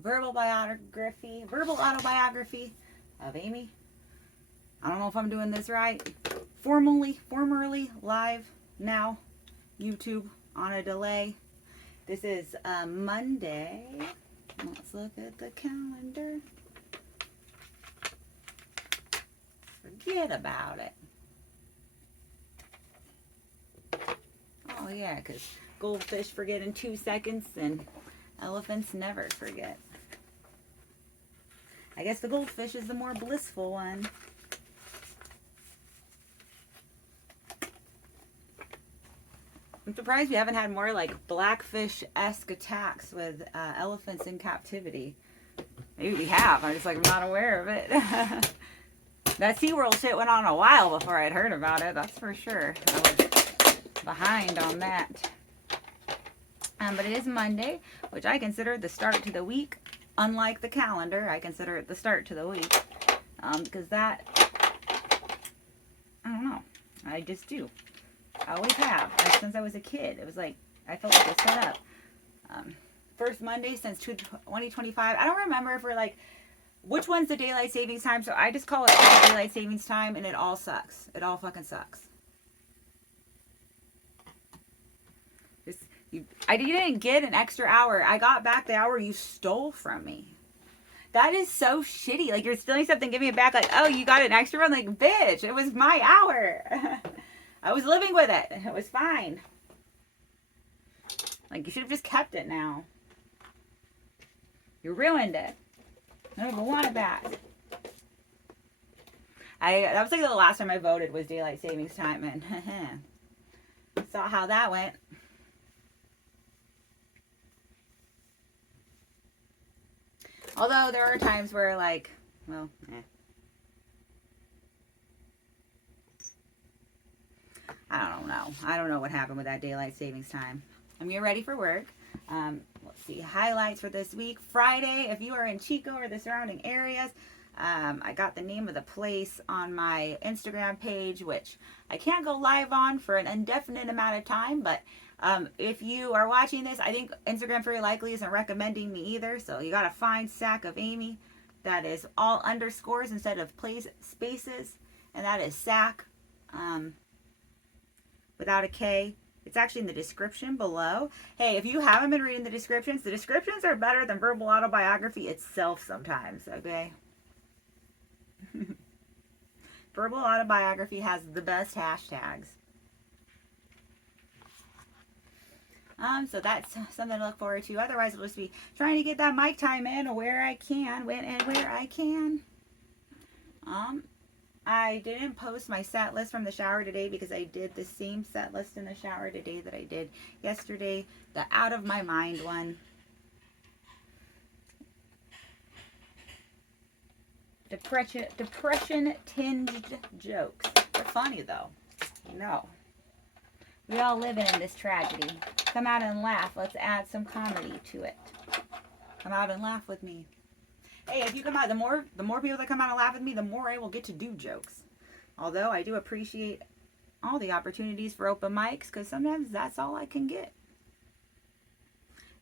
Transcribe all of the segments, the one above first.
verbal autobiography of Amy. I don't know if I'm doing this right. Formerly live, now YouTube on a delay. This is Monday. Let's look at the calendar. Forget about it. Oh yeah, because goldfish forget in 2 seconds and elephants never forget. I guess the goldfish is the more blissful one. I'm surprised we haven't had more like blackfish-esque attacks with elephants in captivity. Maybe we have. I'm just like not aware of it. That SeaWorld shit went on a while before I'd heard about it. That's for sure. I was behind on that. But it is Monday, which I consider the start to the week. Unlike the calendar, I consider it the start to the week. Because that, I don't know. I just do. I always have. Like, since I was a kid. It was like, I felt like a setup. First Monday since 2025. I don't remember if we're like, which one's the daylight savings time. So I just call it all daylight savings time and it all sucks. It all fucking sucks. You didn't get an extra hour. I got back the hour you stole from me. That is so shitty. Like, you're stealing something, give me it back. Like, oh, you got an extra one? Like, bitch, it was my hour. I was living with it. It was fine. Like, you should have just kept it now. You ruined it. I don't even want it back. That was like the last time I voted was daylight savings time, and saw how that went. Although there are times where, like, well, I don't know. I don't know what happened with that daylight savings time. I'm getting ready for work. Let's see. Highlights for this week. Friday, if you are in Chico or the surrounding areas, I got the name of the place on my Instagram page, which I can't go live on for an indefinite amount of time, but if you are watching this, I think Instagram very likely isn't recommending me either. So you got to find Sack of Amy. That is all underscores instead of spaces. And that is Sack without a K. It's actually in the description below. Hey, if you haven't been reading the descriptions are better than verbal autobiography itself sometimes, okay? Verbal autobiography has the best hashtags. So that's something to look forward to. Otherwise, I'll just be trying to get that mic time in where I can, when and where I can. I didn't post my set list from the shower today because I did the same set list in the shower today that I did yesterday. The out of my mind one. Depression tinged jokes. They're funny though. No. We all living in this tragedy. Come out and laugh. Let's add some comedy to it. Come out and laugh with me. Hey, if you come out, the more people that come out and laugh with me, the more I will get to do jokes. Although I do appreciate all the opportunities for open mics, because sometimes that's all I can get.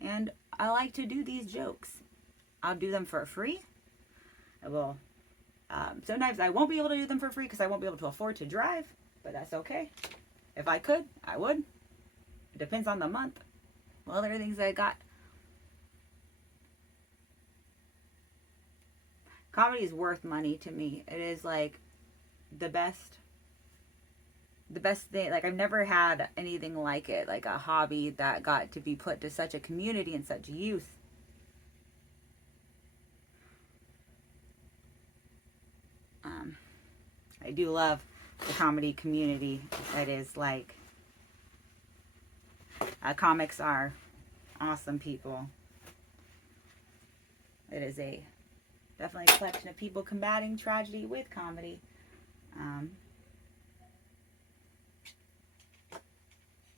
And I like to do these jokes. I'll do them for free. I will. Sometimes I won't be able to do them for free because I won't be able to afford to drive, but that's okay. If I could, I would. It depends on the month. Well, there are things I got. Comedy is worth money to me. It is like the best thing. Like, I've never had anything like it. Like a hobby that got to be put to such a community and such youth. I do love the comedy community. It is like, comics are awesome people. It is definitely a collection of people combating tragedy with comedy.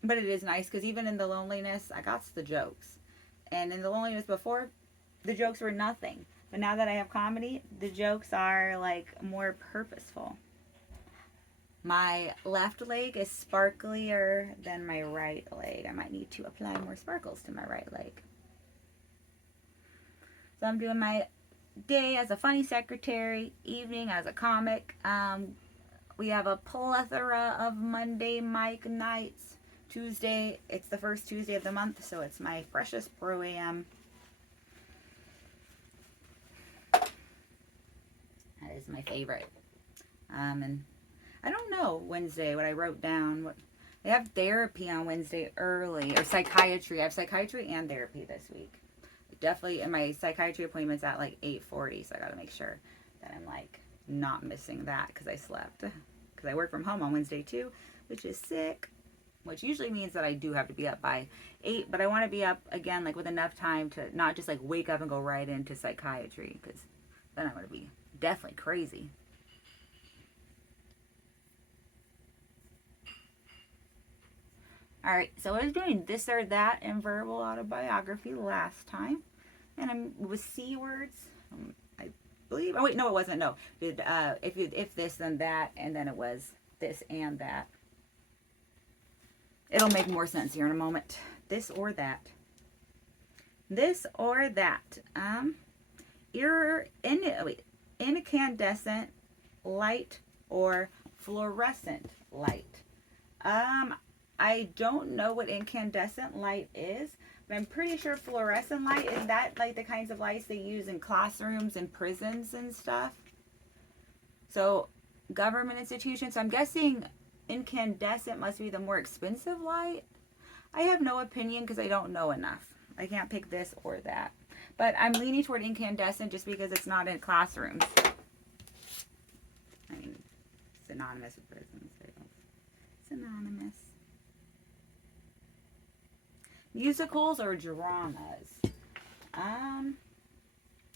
But it is nice because even in the loneliness, I got the jokes. And in the loneliness before, the jokes were nothing. But now that I have comedy, the jokes are like more purposeful. My left leg is sparklier than my right leg. I might need to apply more sparkles to my right leg. So I'm doing my day as a funny secretary, evening as a comic. We have a plethora of Monday mic nights. Tuesday, it's the first Tuesday of the month, so it's my Precious Pro Am. That is my favorite. And I don't know Wednesday what I wrote down. What I have therapy on Wednesday early, or psychiatry. I have psychiatry and therapy this week. Definitely, and my psychiatry appointment's at like 8:40, so I gotta make sure that I'm like not missing that because I slept. Because I work from home on Wednesday too, which is sick. Which usually means that I do have to be up by 8, but I want to be up again like with enough time to not just like wake up and go right into psychiatry, because then I'm gonna be definitely crazy. Alright, so I was doing this or that in verbal autobiography last time. And I'm with C words. I believe. Oh, wait, no, it wasn't. No. Did if this, then that. And then it was this and that. It'll make more sense here in a moment. This or that. This or that. Incandescent light or fluorescent light. I don't know what incandescent light is, but I'm pretty sure fluorescent light, is that like the kinds of lights they use in classrooms and prisons and stuff? So government institutions, so I'm guessing incandescent must be the more expensive light. I have no opinion because I don't know enough. I can't pick this or that. But I'm leaning toward incandescent just because it's not in classrooms. I mean, synonymous with prisons. Synonymous. Musicals or dramas? I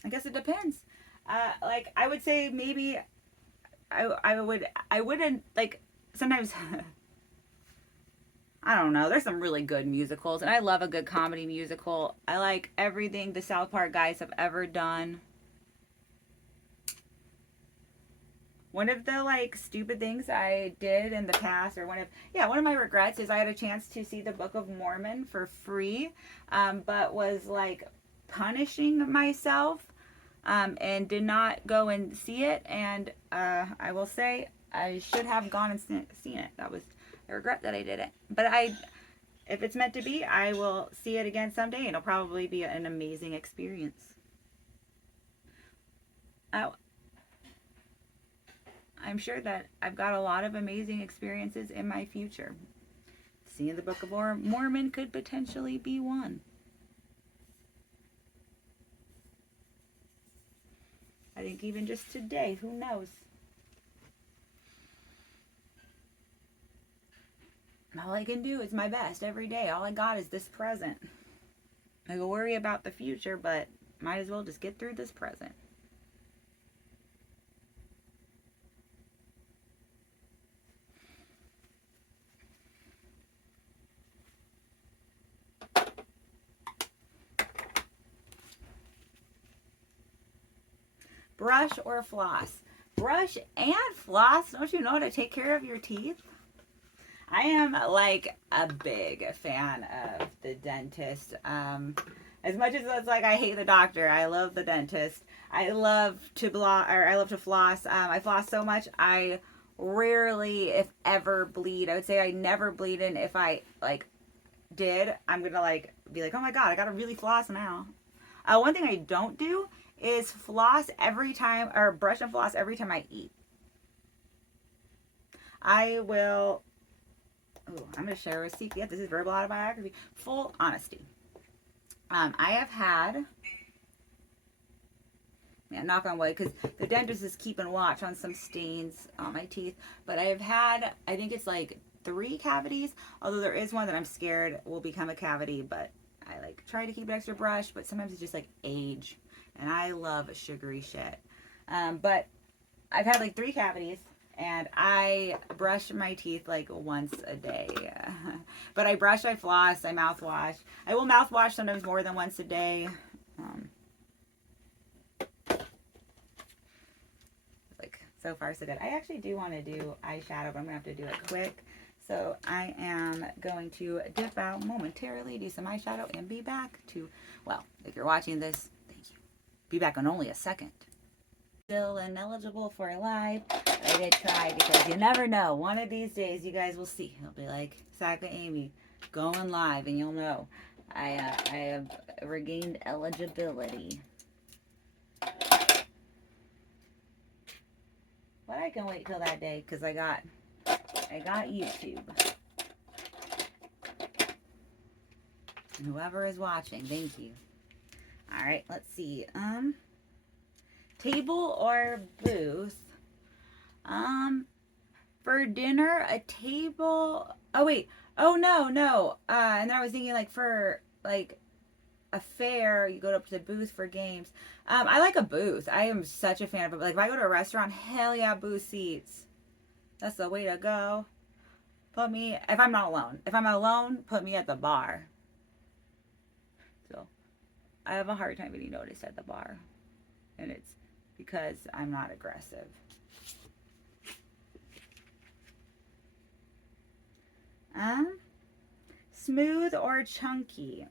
guess it depends. Like I would say maybe I wouldn't like sometimes I don't know. There's some really good musicals, and I love a good comedy musical. I like everything the South Park guys have ever done. One of the like stupid things I did in the past, or one of my regrets is I had a chance to see the Book of Mormon for free, but was like punishing myself, and did not go and see it. And I will say I should have gone and seen it. That was a regret that I didn't. But if it's meant to be, I will see it again someday, and it'll probably be an amazing experience. I'm sure that I've got a lot of amazing experiences in my future. Seeing the Book of Mormon could potentially be one. I think even just today, who knows? All I can do is my best every day. All I got is this present. I can worry about the future, but might as well just get through this present. Brush or floss? Brush and floss? Don't you know how to take care of your teeth? I am like a big fan of the dentist. As much as it's like I hate the doctor, I love the dentist. I love to floss. I floss so much. I rarely, if ever, bleed. I would say I never bleed, and if I like did, I'm gonna like be like, oh my god, I gotta really floss now. One thing I don't do is floss every time, or brush and floss every time I eat. I will. Oh, I'm going to share a secret. This is verbal autobiography. Full honesty. I have had, knock on wood, because the dentist is keeping watch on some stains on my teeth. But I have had, I think it's like 3 cavities. Although there is one that I'm scared will become a cavity. But I like try to keep an extra brush. But sometimes it's just like age. And I love sugary shit. But I've had like 3 cavities. And I brush my teeth like once a day. But I brush, I floss, I mouthwash. I will mouthwash sometimes more than once a day. Like, so far so good. I actually do want to do eyeshadow, but I'm going to have to do it quick. So I am going to dip out momentarily, do some eyeshadow, and be back to, well, if you're watching this, thank you. Be back in only a second. Still ineligible for a live. I did try because you never know. One of these days you guys will see. It'll be like Saka Amy going live and you'll know. I have regained eligibility. But I can wait till that day because I got YouTube. And whoever is watching, thank you. All right, let's see. Table or booth? For dinner, a table. Oh wait. Oh no. And then I was thinking like for like a fair, you go up to the booth for games. I like a booth. I am such a fan of it. Like if I go to a restaurant, hell yeah, booth seats. That's the way to go. Put me if I'm not alone. If I'm alone, put me at the bar. So I have a hard time getting noticed at the bar. And it's because I'm not aggressive. Smooth or chunky?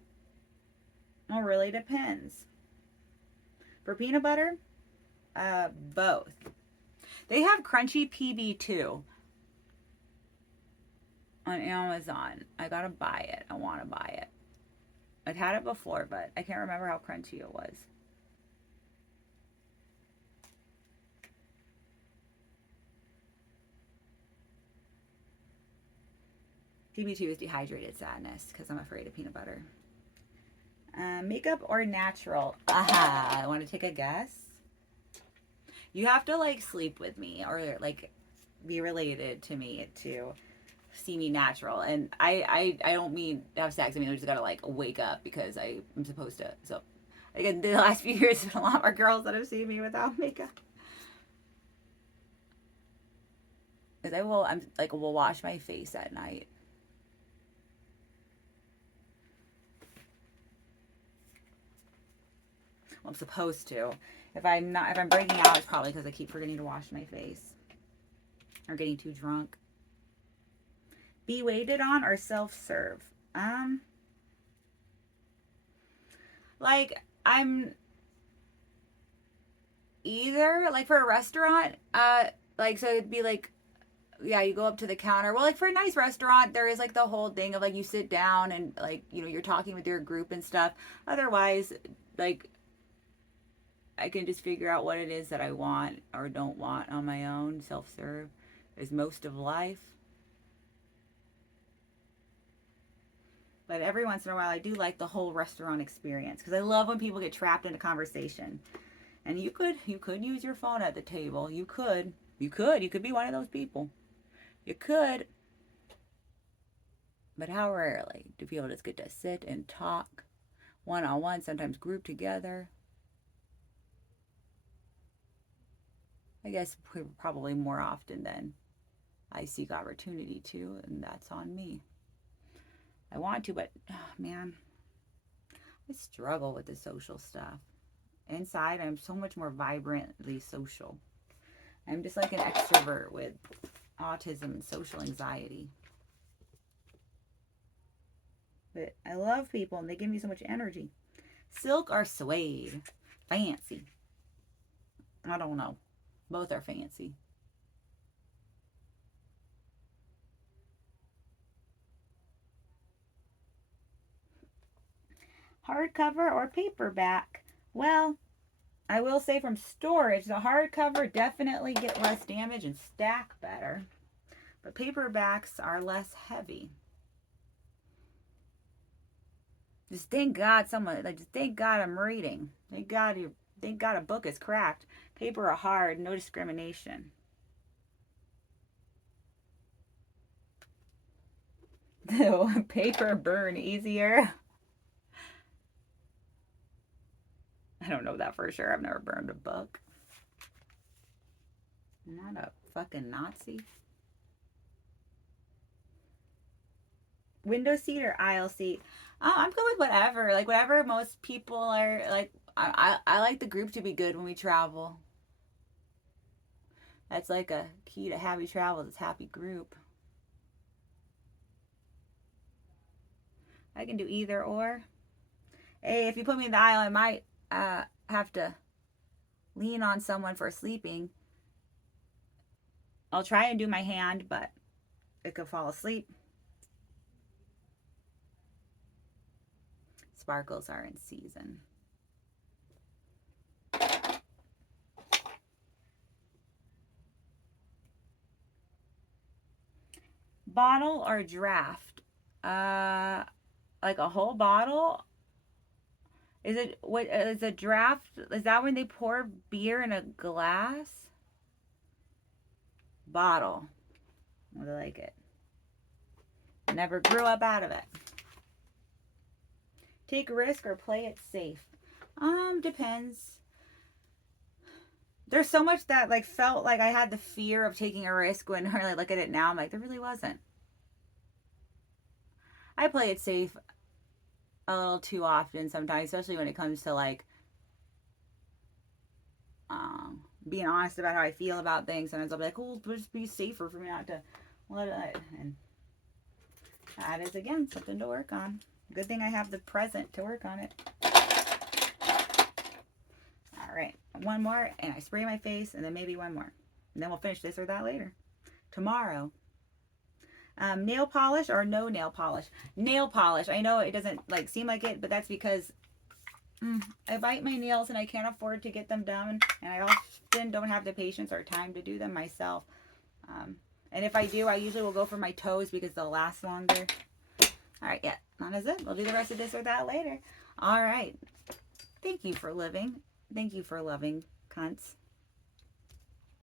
Well, really depends. For peanut butter, both. They have crunchy PB too on Amazon. I gotta buy it. I want to buy it. I've had it before, but I can't remember how crunchy it was. PB2 is dehydrated sadness because I'm afraid of peanut butter. Makeup or natural? Aha, I want to take a guess. You have to like sleep with me or like be related to me to see me natural. And I don't mean to have sex. I mean, I just gotta like wake up because I'm supposed to. So again, the last few years, there's been a lot more girls that have seen me without makeup. Because will wash my face at night. Well, I'm supposed to. If I'm breaking out, it's probably because I keep forgetting to wash my face or getting too drunk. Be waited on or self-serve? Like I'm either like for a restaurant, like so it'd be like, yeah, you go up to the counter. Well, like for a nice restaurant, there is like the whole thing of like you sit down and like, you know, you're talking with your group and stuff. Otherwise, like I can just figure out what it is that I want or don't want on my own. Self-serve is most of life. But every once in a while, I do like the whole restaurant experience because I love when people get trapped in a conversation. And you could use your phone at the table. You could be one of those people. You could. But how rarely do people just get to sit and talk one-on-one, sometimes grouped together? I guess probably more often than I seek opportunity to, and that's on me. I want to, but man, I struggle with the social stuff. Inside, I'm so much more vibrantly social. I'm just like an extrovert with autism and social anxiety. But I love people and they give me so much energy. Silk or suede? Fancy. I don't know. Both are fancy. Hardcover or paperback? Well, I will say from storage, the hardcover definitely get less damage and stack better. But paperbacks are less heavy. Just thank God thank God I'm reading. Thank God a book is cracked. Paper are hard, no discrimination. Do paper burn easier? I don't know that for sure. I've never burned a book. I'm not a fucking Nazi. Window seat or aisle seat? I'm good with whatever. Like whatever most people are like. I like the group to be good when we travel. That's like a key to happy travels. It's happy group. I can do either or. Hey, if you put me in the aisle, I might have to lean on someone for sleeping. I'll try and do my hand, but it could fall asleep. Sparkles are in season. Bottle or draft? Like a whole bottle? Is it what is a draft? Is that when they pour beer in a glass? Bottle. I like it. Never grew up out of it. Take a risk or play it safe? Depends. There's so much that like felt like I had the fear of taking a risk when I really look at it now. I'm like, there really wasn't. I play it safe a little too often sometimes, especially when it comes to like being honest about how I feel about things. Sometimes I'll be like, oh, just be safer for me not to let it. And that is, again, something to work on. Good thing I have the present to work on it. All right, one more, and I spray my face, and then maybe one more. And then we'll finish this or that later. Tomorrow. Nail polish or no nail polish? Nail polish. I know it doesn't like seem like it, but that's because I bite my nails and I can't afford to get them done, and I often don't have the patience or time to do them myself. And if I do, I usually will go for my toes because they'll last longer. All right, yeah, that is it. We'll do the rest of this or that later. All right. Thank you for living. Thank you for loving, cunts.